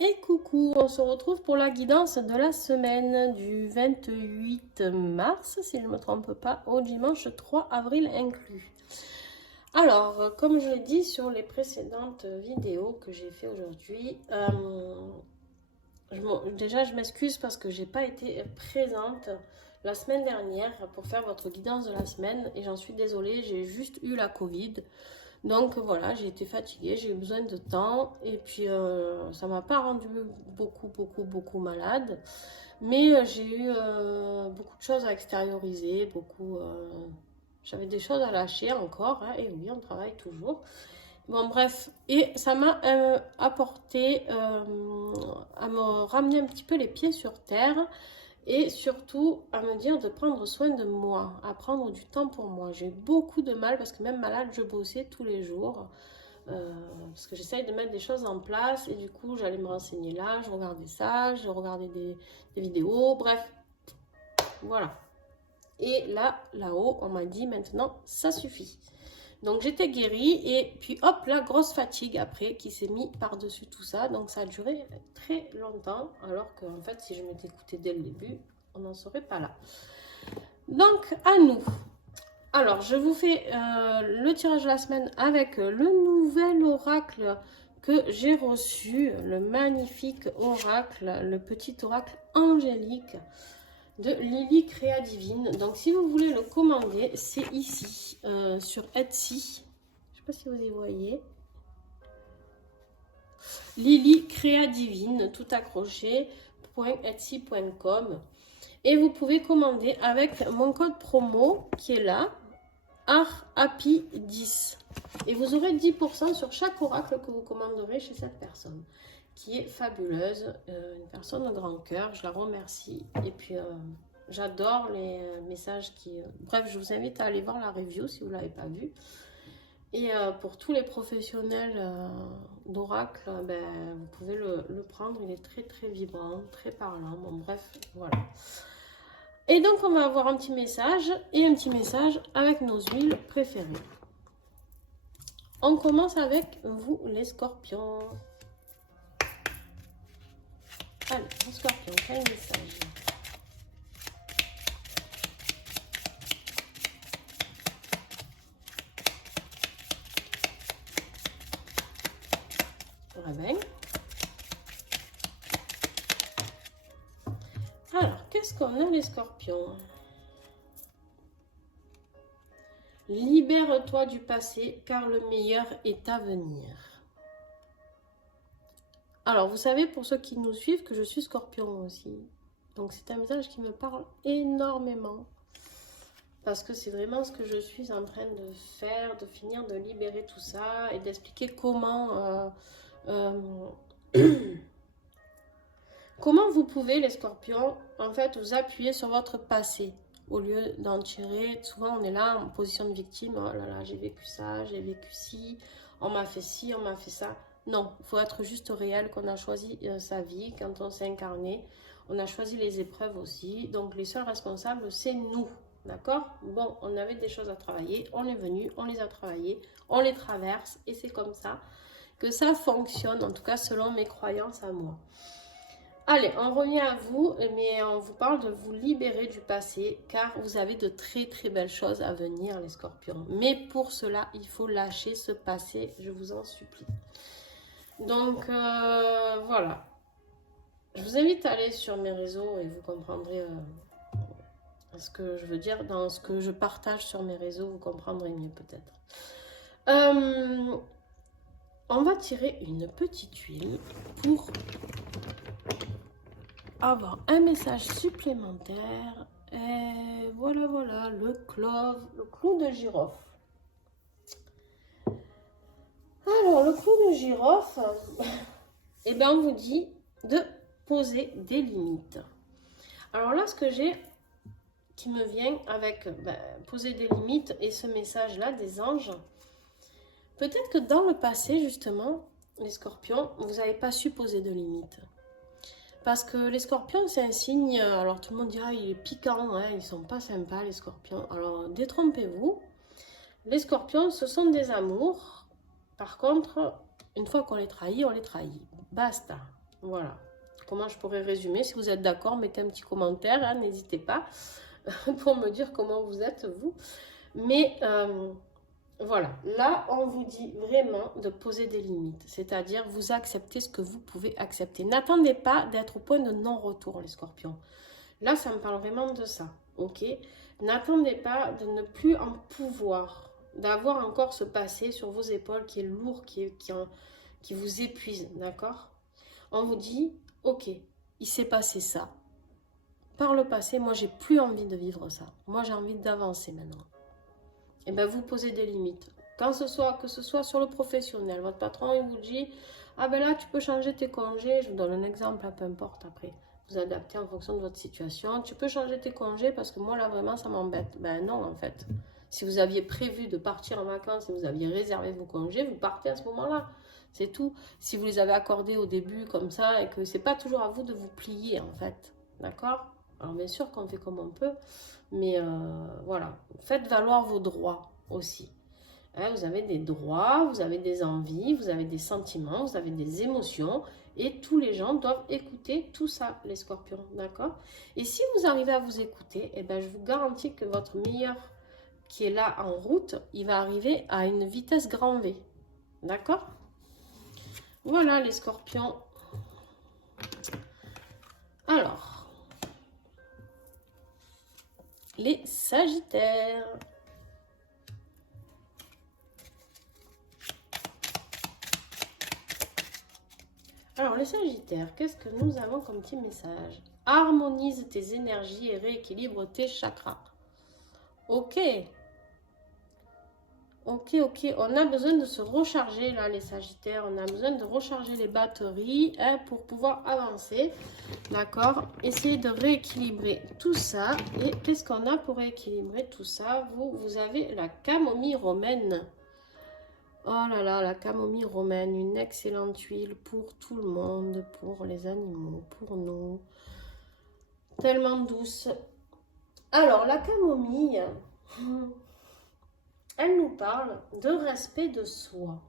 Et coucou, on se retrouve pour la guidance de la semaine du 28 mars, si je ne me trompe pas, au dimanche 3 avril inclus. Alors, comme je l'ai dit sur les précédentes vidéos que j'ai fait aujourd'hui, déjà je m'excuse parce que j'ai pas été présente la semaine dernière pour faire votre guidance de la semaine et j'en suis désolée, j'ai juste eu la Covid. Donc voilà, j'ai été fatiguée, j'ai eu besoin de temps et puis ça m'a pas rendu beaucoup malade. Mais j'ai eu beaucoup de choses à extérioriser, j'avais des choses à lâcher encore, hein, et oui, on travaille toujours. Bon bref, et ça m'a apporté à me ramener un petit peu les pieds sur terre et surtout à me dire de prendre soin de moi, à prendre du temps pour moi. J'ai eu beaucoup de mal parce que même malade, je bossais tous les jours. Parce que j'essaye de mettre des choses en place et du coup j'allais me renseigner là, je regardais ça, je regardais des vidéos, bref, voilà. Et là-haut, on m'a dit maintenant ça suffit. Donc j'étais guérie et puis hop, la grosse fatigue après qui s'est mis par-dessus tout ça. Donc ça a duré très longtemps alors qu'en fait si je m'étais écoutée dès le début, on n'en serait pas là. Donc à nous. Alors je vous fais le tirage de la semaine avec le nouvel oracle que j'ai reçu, le magnifique oracle, le petit oracle angélique de Lily Créa Divine. Donc si vous voulez le commander, c'est ici sur Etsy. Je ne sais pas si vous y voyez. Lily Créa Divine, tout accroché, .etsy.com. Et vous pouvez commander avec mon code promo qui est là, ARTHAPPY10. Et vous aurez 10% sur chaque oracle que vous commanderez chez cette personne, qui est fabuleuse, une personne de grand cœur. Je la remercie. Et puis, j'adore les messages qui... Bref, je vous invite à aller voir la review si vous ne l'avez pas vue. Et pour tous les professionnels d'oracle, ben, vous pouvez le prendre. Il est très vibrant, très parlant. Bon, bref, voilà. Et donc, on va avoir un petit message et un petit message avec nos huiles préférées. On commence avec vous, les scorpions. Allez, les scorpions, quel message? Réveil. Alors, qu'est-ce qu'on a, les scorpions? Libère-toi du passé, car le meilleur est à venir. Alors, vous savez, pour ceux qui nous suivent, que je suis scorpion aussi. Donc, c'est un message qui me parle énormément. Parce que c'est vraiment ce que je suis en train de faire, de finir de libérer tout ça et d'expliquer comment... comment vous pouvez, les scorpions, en fait, vous appuyer sur votre passé au lieu d'en tirer. Souvent, on est là en position de victime. Oh là là, j'ai vécu ça, j'ai vécu ci, on m'a fait ci, on m'a fait ça. Non, il faut être juste réel qu'on a choisi sa vie quand on s'est incarné. On a choisi les épreuves aussi. Donc, les seuls responsables, c'est nous. D'accord? Bon, on avait des choses à travailler. On est venu, on les a travaillées, on les traverse et c'est comme ça que ça fonctionne, en tout cas selon mes croyances à moi. Allez, on revient à vous, mais on vous parle de vous libérer du passé, car vous avez de très belles choses à venir, les scorpions. Mais pour cela, il faut lâcher ce passé, je vous en supplie. Donc, voilà. Je vous invite à aller sur mes réseaux et vous comprendrez ce que je veux dire. Dans ce que je partage sur mes réseaux, vous comprendrez mieux peut-être. On va tirer une petite huile pour avoir un message supplémentaire. Et voilà, le clove, le clou de girofle. Alors, le clou de girofle, eh ben, on vous dit de poser des limites. Alors là, ce que j'ai qui me vient avec poser des limites et ce message-là des anges, peut-être que dans le passé, justement, les scorpions, vous n'avez pas su poser de limites. Parce que les scorpions, c'est un signe, alors tout le monde dira, il est piquant, hein, ils sont pas sympas les scorpions. Alors détrompez-vous, les scorpions, ce sont des amours. Par contre, une fois qu'on les trahit, on les trahit. Basta. Voilà. Comment je pourrais résumer? Si vous êtes d'accord, mettez un petit commentaire, hein, n'hésitez pas pour me dire comment vous êtes, vous. Mais voilà, là, on vous dit vraiment de poser des limites. C'est-à-dire, vous acceptez ce que vous pouvez accepter. N'attendez pas d'être au point de non-retour, les scorpions. Là, ça me parle vraiment de ça, ok? N'attendez pas de ne plus en pouvoir, d'avoir encore ce passé sur vos épaules qui est lourd, qui vous épuise, d'accord? On vous dit, ok, il s'est passé ça. Par le passé, moi, j'ai plus envie de vivre ça. Moi, j'ai envie d'avancer maintenant. Et bien, vous posez des limites. Que ce soit sur le professionnel, votre patron, il vous dit, ah ben là, tu peux changer tes congés. Je vous donne un exemple, peu importe après. Vous adaptez en fonction de votre situation. Tu peux changer tes congés parce que moi, là, vraiment, ça m'embête. Ben non, en fait. Si vous aviez prévu de partir en vacances et vous aviez réservé vos congés, vous partez à ce moment-là. C'est tout. Si vous les avez accordés au début comme ça et que c'est pas toujours à vous de vous plier, en fait. D'accord? Alors, bien sûr qu'on fait comme on peut. Mais voilà, faites valoir vos droits aussi. Hein, vous avez des droits, vous avez des envies, vous avez des sentiments, vous avez des émotions. Et tous les gens doivent écouter tout ça, les scorpions. D'accord? Et si vous arrivez à vous écouter, eh ben, je vous garantis que votre meilleur qui est là en route, il va arriver à une vitesse grand V. D'accord? Voilà les scorpions. Alors, les sagittaires. Alors, les sagittaires, qu'est-ce que nous avons comme petit message? Harmonise tes énergies et rééquilibre tes chakras. Ok. Ok, ok. On a besoin de se recharger, là, les sagittaires. On a besoin de recharger les batteries hein, pour pouvoir avancer. D'accord? Essayez de rééquilibrer tout ça. Et qu'est-ce qu'on a pour rééquilibrer tout ça? Vous avez la camomille romaine. Oh là là, la camomille romaine, une excellente huile pour tout le monde, pour les animaux, pour nous. Tellement douce. Alors, la camomille, elle nous parle de respect de soi.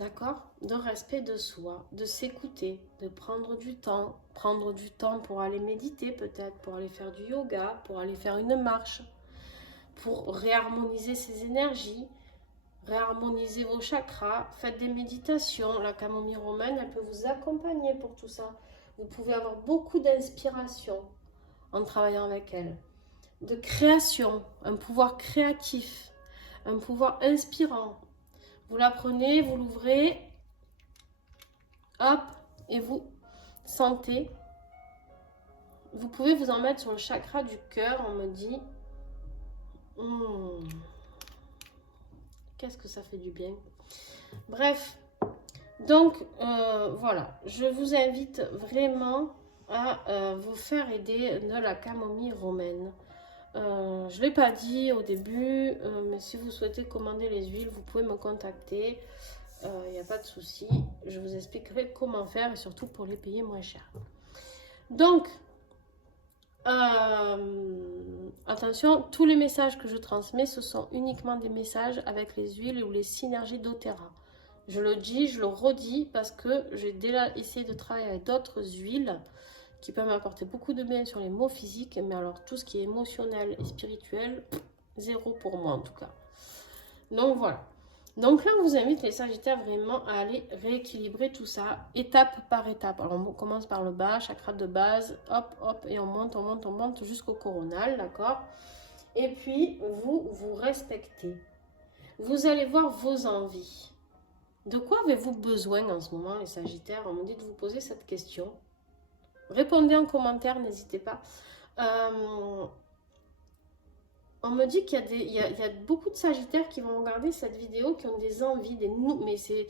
D'accord? De respect de soi, de s'écouter, de prendre du temps. Prendre du temps pour aller méditer peut-être, pour aller faire du yoga, pour aller faire une marche, pour réharmoniser ses énergies. Réharmonisez vos chakras, faites des méditations. La camomille romaine, elle peut vous accompagner pour tout ça. Vous pouvez avoir beaucoup d'inspiration en travaillant avec elle. De création, un pouvoir créatif, un pouvoir inspirant. Vous la prenez, vous l'ouvrez, hop, et vous sentez. Vous pouvez vous en mettre sur le chakra du cœur, on me dit. Qu'est-ce que ça fait du bien. Bref, donc voilà, je vous invite vraiment à vous faire aider de la camomille romaine. Je ne l'ai pas dit au début, mais si vous souhaitez commander les huiles, vous pouvez me contacter. Il n'y a pas de souci. Je vous expliquerai comment faire et surtout pour les payer moins cher. Donc, attention, tous les messages que je transmets, ce sont uniquement des messages avec les huiles ou les synergies doTERRA. Je le dis, je le redis parce que j'ai déjà essayé de travailler avec d'autres huiles qui peuvent m'apporter beaucoup de bien sur les maux physiques, mais alors tout ce qui est émotionnel et spirituel, zéro pour moi en tout cas. Donc voilà. Donc là, on vous invite les sagittaires vraiment à aller rééquilibrer tout ça, étape par étape. Alors on commence par le bas, chakra de base, hop, hop, et on monte jusqu'au coronal, d'accord? Et puis, vous respectez. Vous allez voir vos envies. De quoi avez-vous besoin en ce moment, les sagittaires? On me dit de vous poser cette question. Répondez en commentaire, n'hésitez pas. On me dit qu'il y a beaucoup de sagittaires qui vont regarder cette vidéo, qui ont des envies, mais c'est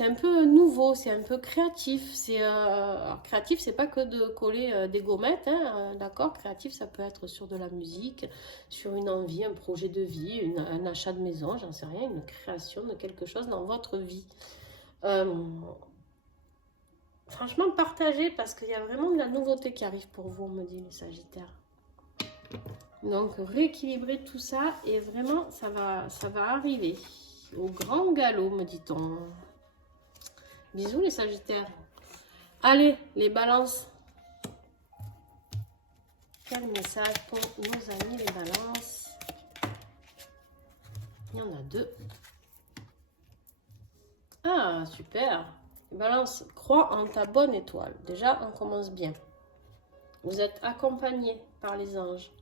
un peu nouveau, c'est un peu créatif. Alors, créatif, c'est pas que de coller des gommettes, hein, d'accord? Créatif, ça peut être sur de la musique, sur une envie, un projet de vie, un achat de maison, j'en sais rien, une création de quelque chose dans votre vie. Franchement, partagez parce qu'il y a vraiment de la nouveauté qui arrive pour vous, on me dit les sagittaires. Donc, rééquilibrer tout ça et vraiment, ça va arriver au grand galop, me dit-on. Bisous les Sagittaires. Allez, les balances. Quel message pour nos amis les balances? Il y en a 2. Ah, super. Balance, crois en ta bonne étoile. Déjà, on commence bien. Vous êtes accompagné par les anges,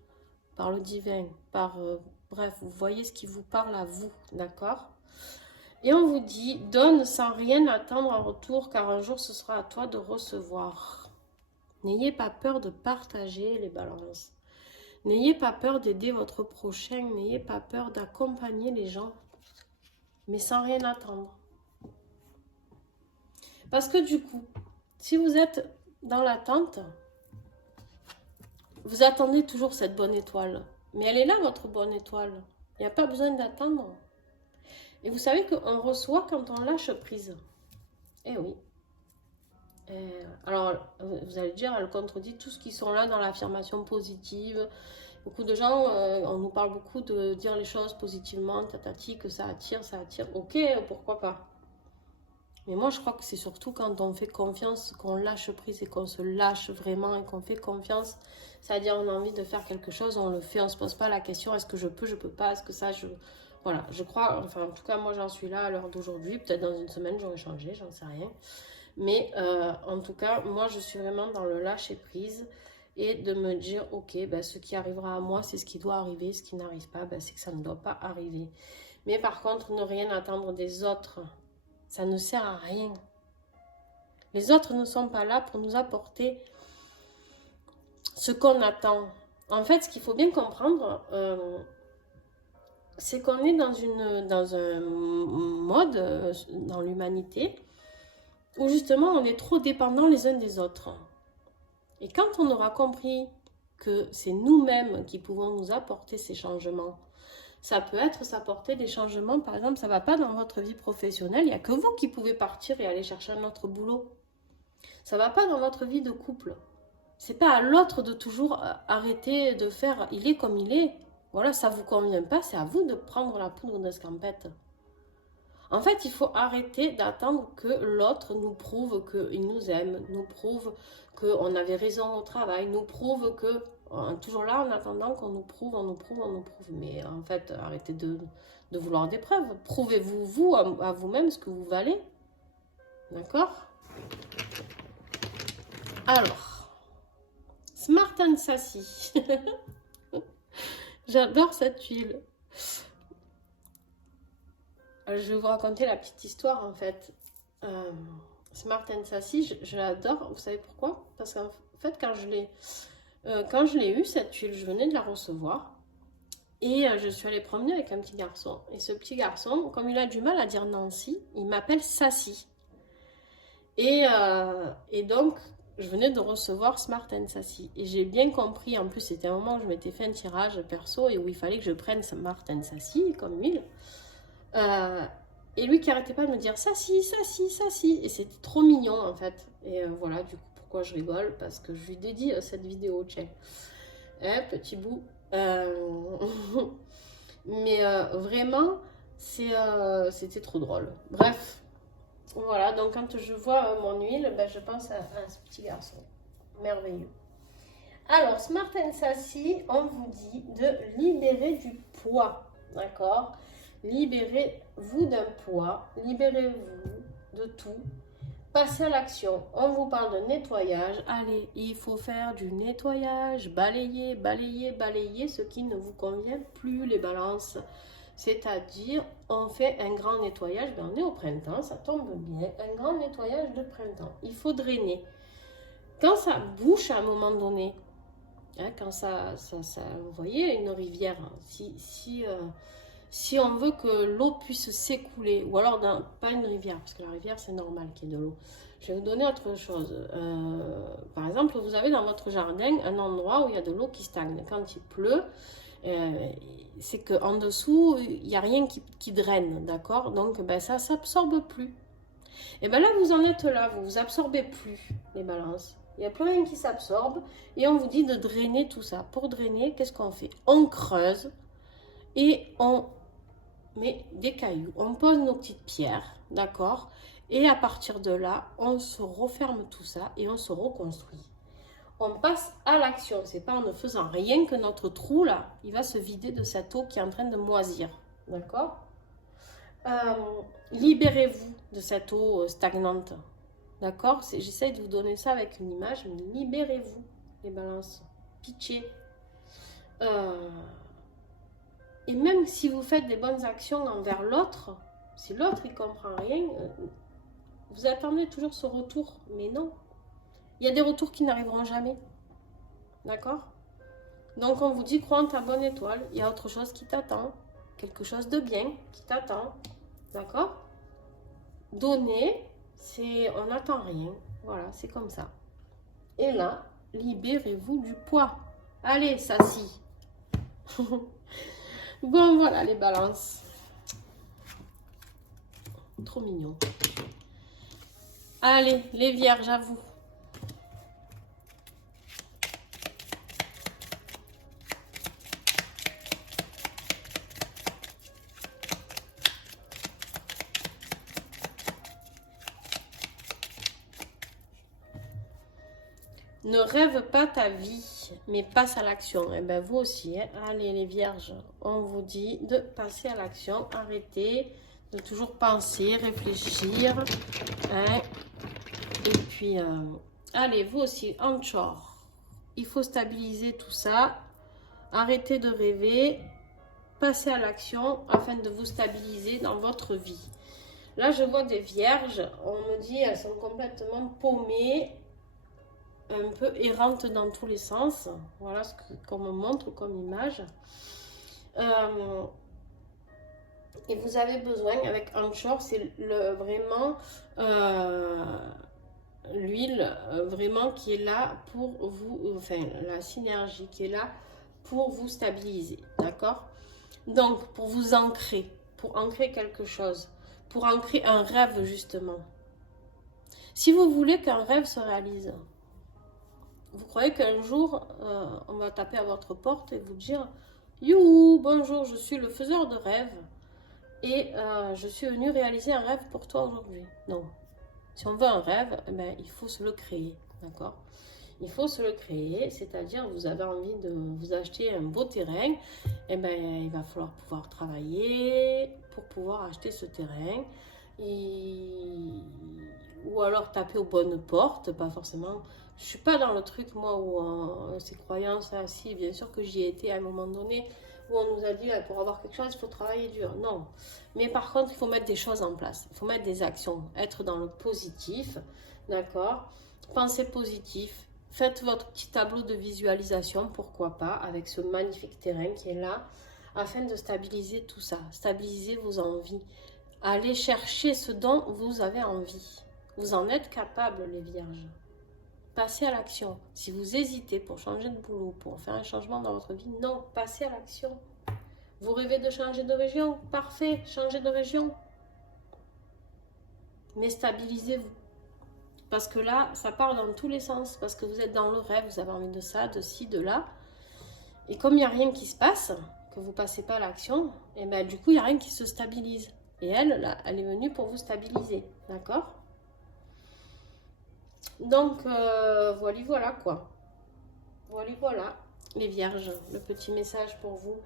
par le divin, par... bref, vous voyez ce qui vous parle à vous, d'accord? Et on vous dit, donne sans rien attendre en retour, car un jour, ce sera à toi de recevoir. N'ayez pas peur de partager les balances. N'ayez pas peur d'aider votre prochain. N'ayez pas peur d'accompagner les gens, mais sans rien attendre. Parce que du coup, si vous êtes dans l'attente, vous attendez toujours cette bonne étoile. Mais elle est là, votre bonne étoile. Il n'y a pas besoin d'attendre. Et vous savez qu'on reçoit quand on lâche prise. Eh oui. Alors, vous allez dire, elle contredit tous qui sont là dans l'affirmation positive. Beaucoup de gens, on nous parle beaucoup de dire les choses positivement, tatati, que ça attire. Ok, pourquoi pas. Mais moi, je crois que c'est surtout quand on fait confiance, qu'on lâche prise et qu'on se lâche vraiment et qu'on fait confiance. C'est-à-dire, on a envie de faire quelque chose, on le fait, on ne se pose pas la question, est-ce que je peux pas, est-ce que ça, Voilà, je crois, enfin, en tout cas, moi, j'en suis là à l'heure d'aujourd'hui. Peut-être dans une semaine, j'aurai changé, j'en sais rien. Mais en tout cas, moi, je suis vraiment dans le lâcher prise et de me dire, ok, ben, ce qui arrivera à moi, c'est ce qui doit arriver. Ce qui n'arrive pas, ben, c'est que ça ne doit pas arriver. Mais par contre, ne rien attendre des autres. Ça ne sert à rien. Les autres ne sont pas là pour nous apporter ce qu'on attend. En fait, ce qu'il faut bien comprendre, c'est qu'on est dans un mode, dans l'humanité, où justement on est trop dépendants les uns des autres. Et quand on aura compris que c'est nous-mêmes qui pouvons nous apporter ces changements, ça peut être s'apporter des changements, par exemple, ça ne va pas dans votre vie professionnelle, il n'y a que vous qui pouvez partir et aller chercher un autre boulot. Ça ne va pas dans votre vie de couple. C'est pas à l'autre de toujours arrêter de faire, il est comme il est. Voilà, ça ne vous convient pas, c'est à vous de prendre la poudre d'escampette. En fait, il faut arrêter d'attendre que l'autre nous prouve qu'il nous aime, nous prouve qu'on avait raison au travail, nous prouve que... toujours là en attendant qu'on nous prouve, on nous prouve. Mais en fait, arrêtez de vouloir des preuves. Prouvez-vous, vous, à vous-même, ce que vous valez. D'accord? Alors, Smart and Sassy. J'adore cette huile. Je vais vous raconter la petite histoire en fait. Smart and Sassy, je l'adore. Vous savez pourquoi? Parce qu'en fait, quand je l'ai eu, cette huile, je venais de la recevoir. Et je suis allée promener avec un petit garçon. Et ce petit garçon, comme il a du mal à dire Nancy, il m'appelle Sassy. Et donc, je venais de recevoir Smart and Sassy. Et j'ai bien compris, en plus, c'était un moment où je m'étais fait un tirage perso et où il fallait que je prenne Smart and Sassy comme huile. Et lui qui arrêtait pas de me dire Sassy. Et c'était trop mignon en fait. Et voilà, du coup, pourquoi je rigole? Parce que je lui dédie cette vidéo, tiens. Petit bout. Mais vraiment, c'était trop drôle. Bref. Voilà, donc quand je vois mon huile, ben, je pense à ce petit garçon. Merveilleux. Alors, Smart and Sassy, on vous dit de libérer du poids. D'accord? Libérez-vous d'un poids. Libérez-vous de tout. Passez à l'action. On vous parle de nettoyage. Allez, il faut faire du nettoyage. Balayer ce qui ne vous convient plus, les balances. C'est-à-dire, on fait un grand nettoyage, ben on est au printemps, ça tombe bien, un grand nettoyage de printemps. Il faut drainer. Quand ça bouche à un moment donné, hein, quand ça, vous voyez, une rivière, si on veut que l'eau puisse s'écouler, ou alors, pas une rivière, parce que la rivière, c'est normal qu'il y ait de l'eau. Je vais vous donner autre chose. Par exemple, vous avez dans votre jardin un endroit où il y a de l'eau qui stagne. Quand il pleut, c'est qu'en dessous, il n'y a rien qui draine, d'accord? Donc, ben, ça ne s'absorbe plus. Et bien là, vous en êtes là, vous vous absorbez plus, les balances. Il n'y a plus rien qui s'absorbe. Et on vous dit de drainer tout ça. Pour drainer, qu'est-ce qu'on fait? On creuse et on met des cailloux. On pose nos petites pierres, d'accord? Et à partir de là, on se referme tout ça et on se reconstruit. On passe à l'action. C'est pas en ne faisant rien que notre trou là, il va se vider de cette eau qui est en train de moisir. D'accord? Libérez-vous de cette eau stagnante. D'accord? J'essaie de vous donner ça avec une image, mais libérez-vous, les balances. Pitié. Et même si vous faites des bonnes actions envers l'autre, si l'autre il comprend rien, vous attendez toujours ce retour. Mais non. Il y a des retours qui n'arriveront jamais. D'accord? Donc on vous dit, crois en ta bonne étoile. Il y a autre chose qui t'attend. Quelque chose de bien qui t'attend. D'accord? Donner, on n'attend rien. Voilà, c'est comme ça. Et là, libérez-vous du poids. Allez, ça si. Bon, voilà les balances. Trop mignon. Allez, les vierges, à vous. Ne rêve pas ta vie, mais passe à l'action. Et bien vous aussi, hein. Allez les vierges, on vous dit de passer à l'action. Arrêtez de toujours penser, réfléchir. Hein. Et puis, allez, vous aussi, encore. Il faut stabiliser tout ça. Arrêtez de rêver. Passez à l'action afin de vous stabiliser dans votre vie. Là, je vois des vierges. On me dit elles sont complètement paumées. Un peu errante dans tous les sens. Voilà ce qu'on me montre comme image. Et vous avez besoin, avec Anchor, c'est vraiment l'huile vraiment qui est là pour vous, enfin la synergie qui est là pour vous stabiliser. D'accord? Donc, pour vous ancrer, pour ancrer quelque chose, pour ancrer un rêve justement. Si vous voulez qu'un rêve se réalise, vous croyez qu'un jour, on va taper à votre porte et vous dire « Youhou, bonjour, je suis le faiseur de rêves et je suis venu réaliser un rêve pour toi aujourd'hui. » Non. Si on veut un rêve, eh ben, il faut se le créer. D'accord? Il faut se le créer, c'est-à-dire vous avez envie de vous acheter un beau terrain, eh ben, il va falloir pouvoir travailler pour pouvoir acheter ce terrain. Ou alors taper aux bonnes portes, pas forcément. Je suis pas dans le truc moi où ces croyances là, si bien sûr que j'y ai été à un moment donné où on nous a dit pour avoir quelque chose il faut travailler dur. Non, mais par contre il faut mettre des choses en place, il faut mettre des actions, être dans le positif, d'accord, pensez positif, faites votre petit tableau de visualisation, pourquoi pas, avec ce magnifique terrain qui est là, afin de stabiliser tout ça, stabiliser vos envies. Allez chercher ce dont vous avez envie. Vous en êtes capable, les vierges. Passez à l'action. Si vous hésitez pour changer de boulot, pour faire un changement dans votre vie, non, passez à l'action. Vous rêvez de changer de région? Parfait, changez de région. Mais stabilisez-vous. Parce que là, ça part dans tous les sens. Parce que vous êtes dans le rêve, vous avez envie de ça, de ci, de là. Et comme il n'y a rien qui se passe, que vous ne passez pas à l'action, et ben du coup, il n'y a rien qui se stabilise. Et elle, là, elle est venue pour vous stabiliser. D'accord? Donc, voilà quoi. Voilà, les vierges, le petit message pour vous.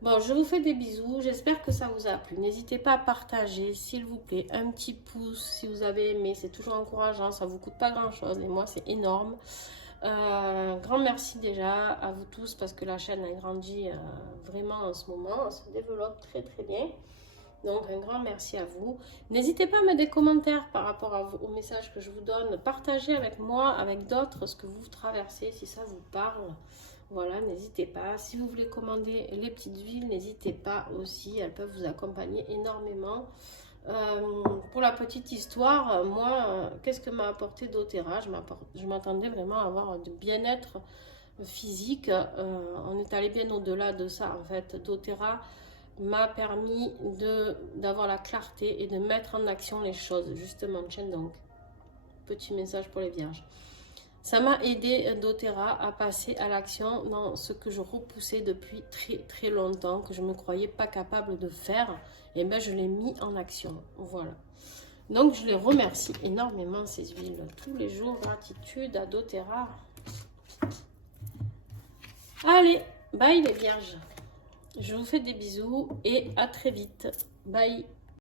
Bon, je vous fais des bisous. J'espère que ça vous a plu. N'hésitez pas à partager, s'il vous plaît. Un petit pouce si vous avez aimé. C'est toujours encourageant. Ça ne vous coûte pas grand-chose. Et moi, c'est énorme. Grand merci déjà à vous tous parce que la chaîne a grandi vraiment en ce moment. Elle se développe très très bien. Donc un grand merci à vous. N'hésitez pas à mettre des commentaires par rapport aux messages que je vous donne. Partagez avec moi, avec d'autres, ce que vous traversez, si ça vous parle. Voilà, n'hésitez pas. Si vous voulez commander les petites huiles, n'hésitez pas aussi. Elles peuvent vous accompagner énormément. Pour la petite histoire, moi, qu'est-ce que m'a apporté doTERRA? Je m'attendais vraiment à avoir du bien-être physique. On est allé bien au-delà de ça, en fait. doTERRA m'a permis d'avoir la clarté et de mettre en action les choses, justement. Tiens donc, petit message pour les vierges. Ça m'a aidé doTERRA à passer à l'action dans ce que je repoussais depuis très très longtemps, que je ne me croyais pas capable de faire. Et bien je l'ai mis en action. Voilà. Donc, je les remercie énormément, ces huiles. Tous les jours, gratitude à doTERRA. Allez, bye les vierges. Je vous fais des bisous et à très vite. Bye.